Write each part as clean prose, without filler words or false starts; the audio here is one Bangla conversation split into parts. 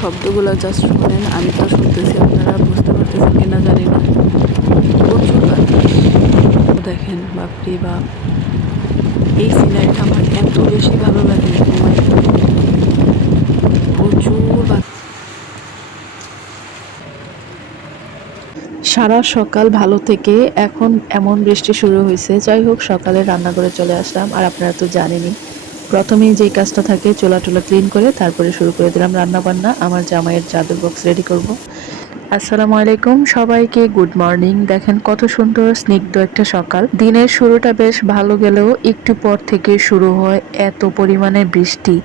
শব্দগুলো জাস্ট শুনেন, আমি তো শুনতেছি, আপনারা বুঝতে পারতেছেন কিনা জানি না। প্রচুর বাতাস দেখেন, বাপরে বাপ। এই সিনারিটা আমার এত বেশি ভালো লাগে। প্রচুর সারা সকাল ভালো থেকে এখন এমন বৃষ্টি শুরু হয়েছে। যাই হোক, সকালে রান্না করে চলে আসলাম। আর আপনারা তো জানেনই, প্রথমেই যেই কাজটা থাকে চুলা টুলা ক্লিন করে তারপরে শুরু করে দিলাম রান্না বান্না। আমার জামাইয়ের চাদর বক্স রেডি করব। আসসালামু আলাইকুম সবাইকে, গুড মর্নিং। দেখেন কত সুন্দর স্নিগ্ধ একটা সকাল। দিনের শুরুটা বেশ ভালো গেলেও একটু পর থেকে শুরু হয় এত পরিমাণে বৃষ্টি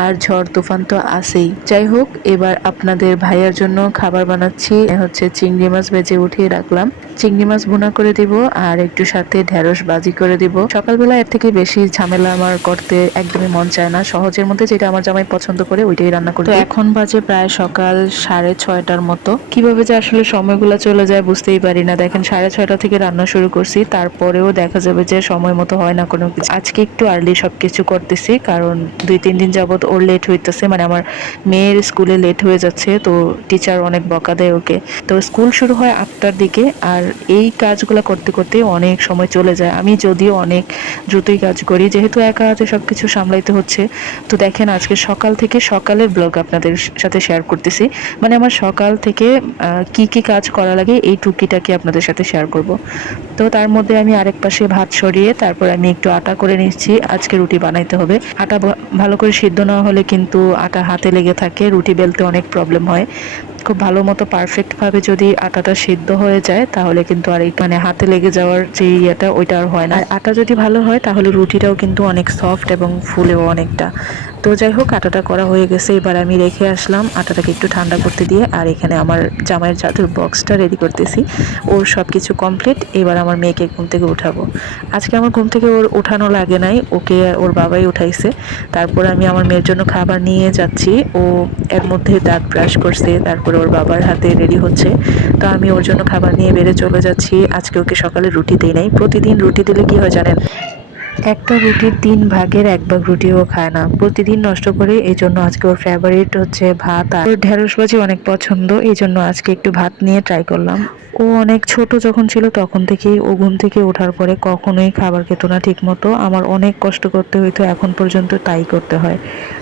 আর ঝড় তুফান তো আছেই। যাই হোক, এবার আপনাদের ভাইয়ার জন্য খাবার বানাচ্ছি। হচ্ছে চিংড়ি মাছ ভেজে উঠিয়ে রাখলাম, চিংড়ি মাছ ভুনা করে দিব আর একটু সাথে ঢেঁড়স ভাজি করে দিব। সকালবেলা এর থেকে বেশি ঝামেলা আমার করতে একদমই মন চায় না। সহজের মধ্যে যেটা আমার জামাই পছন্দ করে ওইটাই রান্না করি। তো এখন বাজে প্রায় সকাল 6:30টার মতো। কিভাবে যে আসলে সময়গুলো চলে যায় বুঝতেই পারি না। দেখেন 6:30 থেকে রান্না শুরু করছি, তারপরেও দেখা যাবে যে সময় মতো হয় না কোনো কিছু। আজকে একটু আর্লি সবকিছু করতেছি, কারণ 2-3 দিন যাবত ওর লেট হইতেছে, মানে আমার মেয়ের স্কুলে লেট হয়ে যাচ্ছে। তো টিচার অনেক বকা দেয় ওকে। তো স্কুল শুরু হয় 8টার দিকে, আর এই কাজগুলো করতে করতে অনেক সময় চলে যায়। আমি যদিও অনেক দ্রুতই কাজ করি, যেহেতু একা হাতে সবকিছু সামলাইতে হচ্ছে। তো দেখেন আজকে সকাল থেকে সকালের ব্লগ আপনাদের সাথে শেয়ার করতেছি। মানে আমার সকাল থেকে কি কি কাজ করা লাগে এই টুকিটাকি আপনাদের সাথে শেয়ার করব। তো তার মধ্যে আমি আরেক পাশে ভাত সরিয়ে তারপর আমি একটু আটা করে নিচ্ছি। আজকে রুটি বানাইতে হবে। আটা ভালো করে সিদ্ধ না হলে কিন্তু আটা হাতে লেগে থাকে, রুটি বেলতে অনেক প্রবলেম হয়। খুব ভালো মতো পারফেক্ট ভাবে যদি আটাটা সিদ্ধ হয়ে যায় তাহলে কিন্তু আর মানে হাতে লেগে যাওয়ার যে ইয়েটা ওইটা আর হয় না। আর আটা যদি ভালো হয় তাহলে রুটিটাও কিন্তু অনেক সফট এবং ফুলেও অনেকটা। তো যাই হোক, আটাটা করা হয়ে গেছে। এবার আমি রেখে আসলাম আটাটাকে একটু ঠান্ডা করতে দিয়ে। আর এখানে আমার জামাইয়ের জাদুর বক্সটা রেডি করতেছি। ওর সব কিছু কমপ্লিট। এবার আমার মেয়েকে ঘুম থেকে উঠাবো। আজকে আমার ঘুম থেকে ওর উঠানো লাগে নাই, ওকে ওর বাবাই উঠাইছে। তারপর আমি আমার মেয়ের জন্য খাবার নিয়ে যাচ্ছি। ও এর মধ্যে দাঁত ব্রাশ করছে, তারপরে ওর বাবার হাতে রেডি হচ্ছে। তো আমি ওর জন্য খাবার নিয়ে বেড়ে চলে যাচ্ছি। আজকে ওকে সকালে রুটি দেই নাই। প্রতিদিন রুটি দিলে কি হয় জানেন, একটা রুটির 3 ভাগের 1 ভাগ রুটিও খায় না, প্রতিদিন নষ্ট করে। এই জন্য আজকে ওর ফেভারিট হচ্ছে ভাত, আর ওর ঢেঁড়স ভাজি অনেক পছন্দ। এই জন্য আজকে একটু ভাত নিয়ে ট্রাই করলাম। ও অনেক ছোট যখন ছিল তখন থেকেই ও ঘুম থেকে ওঠার পরে কখনোই খাবার খেত না ঠিক মতো। আমার অনেক কষ্ট করতে হইতো, এখন পর্যন্ত তাই করতে হয়।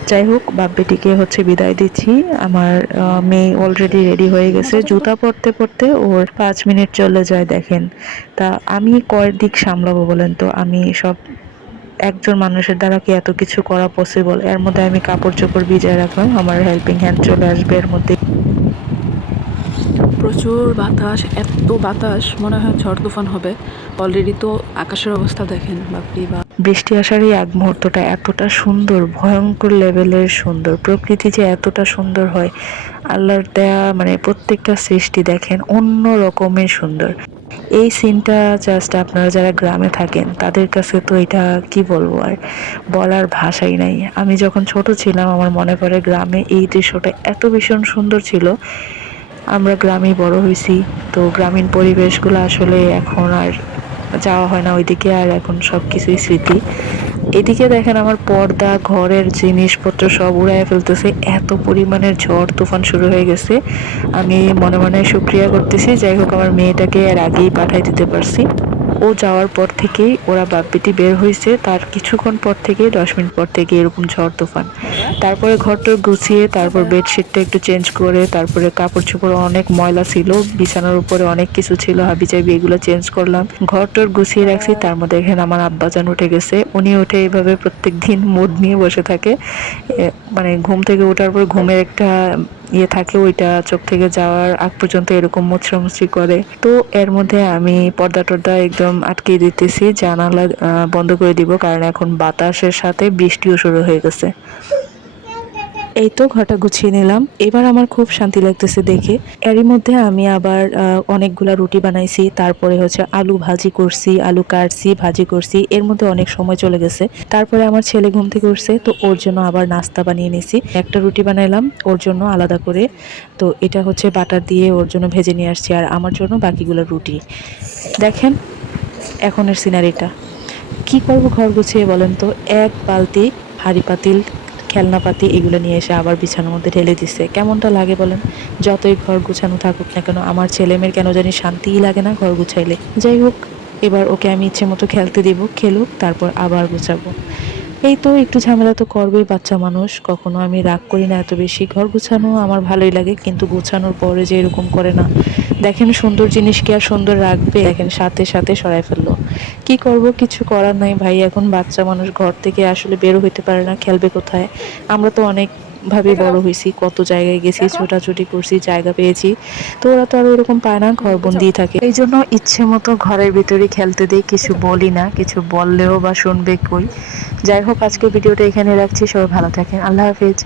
যাই হোক, বাপ বেটিকে হচ্ছে বিদায় দিচ্ছি। আমার মেয়ে অলরেডি রেডি হয়ে গেছে। জুতা পরতে পরতে ওর 5 মিনিট চলে যায় দেখেন। তা আমি কয় দিক সামলাবো বলেন তো? আমি সব একজন মানুষের দ্বারা কি এত কিছু করা পসিবল? এর মধ্যে আমি কাপড় চোপড় ভিজায় রাখলাম, আমার হেল্পিং হ্যান্ড চলে আসবে এর মধ্যে। প্রচুর বাতাস, এত বাতাস মনে হয় ঝড় তুফান হবে। অলরেডি তো আকাশের অবস্থা দেখেন, বাপরে বাপ। বৃষ্টি আসার এই আগ মুহূর্তটা এতটা সুন্দর, ভয়ঙ্কর লেভেলের সুন্দর। প্রকৃতি যে এতটা সুন্দর হয়, আল্লাহর দেয়া মানে প্রত্যেকটা সৃষ্টি দেখেন অন্য রকমের সুন্দর। এই সিনটা জাস্ট আপনারা যারা গ্রামে থাকেন তাদের কাছে তো এটা কি বলবো, আর বলার ভাষাই নাই। আমি যখন ছোট ছিলাম আমার মনে পড়ে গ্রামে এই দৃশ্যটা এত ভীষণ সুন্দর ছিল। আমরা গ্রামেই বড় হয়েছি, তো গ্রামীণ পরিবেশগুলো আসলে এখন আর যাওয়া হয় না ওইদিকে, আর এখন সব কিছুই স্মৃতি। এদিকে দেখেন আমার পর্দা, ঘরের জিনিসপত্র সব উড়াইয়া ফেলতেছে, এত পরিমাণের ঝড় তুফান শুরু হয়ে গেছে। আমি মনে মনে শুকরিয়া করতেছি, যাই হোক আমার মেয়েটাকে এর আগেই পাঠাই দিতে পারছি। ও যাওয়ার পর থেকেই ওরা বাপ্পিটি বের হয়েছে, তার কিছুক্ষণ পর থেকে 10 মিনিট পর থেকে এরকম ঝড় তুফান। তারপরে ঘরটা গুছিয়ে তারপর বেডশিটটা একটু চেঞ্জ করে তারপরে কাপড় চোপড় অনেক ময়লা ছিল, বিছানার উপরে অনেক কিছু ছিল হাবিজাবি, এগুলো চেঞ্জ করলাম। ঘরটার গুছিয়ে রাখছি। তার মধ্যে এখানে আমার আব্বাজান উঠে গেছে। উনি উঠে এইভাবে প্রত্যেক দিন মুড নিয়ে বসে থাকে। মানে ঘুম থেকে ওঠার পর ঘুমের একটা ইয়ে থাকে, ওইটা চোখ থেকে যাওয়ার আগ পর্যন্ত এরকম মুচড়ামুচড়ি করে। তো এর মধ্যে আমি পর্দা টর্দা একদম আটকে দিতেছি, জানালা বন্ধ করে দিব, কারণ এখন বাতাসের সাথে বৃষ্টিও শুরু হয়ে গেছে। এই তো ঘরটা গুছিয়ে নিলাম, এবার আমার খুব শান্তি লাগতেছে দেখে। এরই মধ্যে আমি আবার অনেকগুলা রুটি বানাইছি, তারপরে হচ্ছে আলু ভাজি করছি, আলু কাটছি, ভাজি করছি, এর মধ্যে অনেক সময় চলে গেছে। তারপরে আমার ছেলে ঘুম থেকে উঠছে, তো ওর জন্য আবার নাস্তা বানিয়ে নিছি। একটা রুটি বানাইলাম ওর জন্য আলাদা করে, তো এটা হচ্ছে বাটার দিয়ে ওর জন্য ভেজে নিয়ে আসছি, আর আমার জন্য বাকিগুলো রুটি। দেখেন এখনের সিনারিটা। কি করব ঘর গুছিয়ে বলেন তো? এক বালতি হাঁড়ি পাতিল খেলনাপাতি এগুলো নিয়ে এসে আবার বিছানার মধ্যে ঢেলে দিচ্ছে। কেমনটা লাগে বলেন? যতই ঘর গুছানো থাকুক না কেন, আমার ছেলেমেয়ের কেন জানি শান্তিই লাগে না ঘর গুছাইলে। যাই হোক, এবার ওকে আমি ইচ্ছে মতো খেলতে দিব, খেলুক, তারপর আবার গুছাবো। এই তো একটু ঝামেলা তো করবেই বাচ্চা মানুষ, কখনো আমি রাগ করি না এত বেশি। ঘর গুছানো আমার ভালোই লাগে, কিন্তু গোছানোর পরে যে এরকম করে না, দেখেন সুন্দর জিনিস কি আর সুন্দর রাখবে, দেখেন সাথে সাথে সরাই ফেললো। কি করব, কিছু করার নাই ভাই, এখন বাচ্চা মানুষ ঘর থেকে আসলে বের হইতে পারে না, খেলবে কোথায়? আমরা তো অনেক ভাবে বড় হয়েছি, কত জায়গায় গেছি, ছোটাছুটি করছি, জায়গা পেয়েছি। তো ওরা তো আর ওরকম পায় না, ঘর বন্দি থাকে। এই জন্য ইচ্ছে মতো ঘরের ভিতরে খেলতে দেই, কিছু বলি না, কিছু বললেও বা শুনবে কই। যাই হোক, আজকে ভিডিওটা এখানে রাখছি, সবাই ভালো থাকেন, আল্লাহ হাফেজ।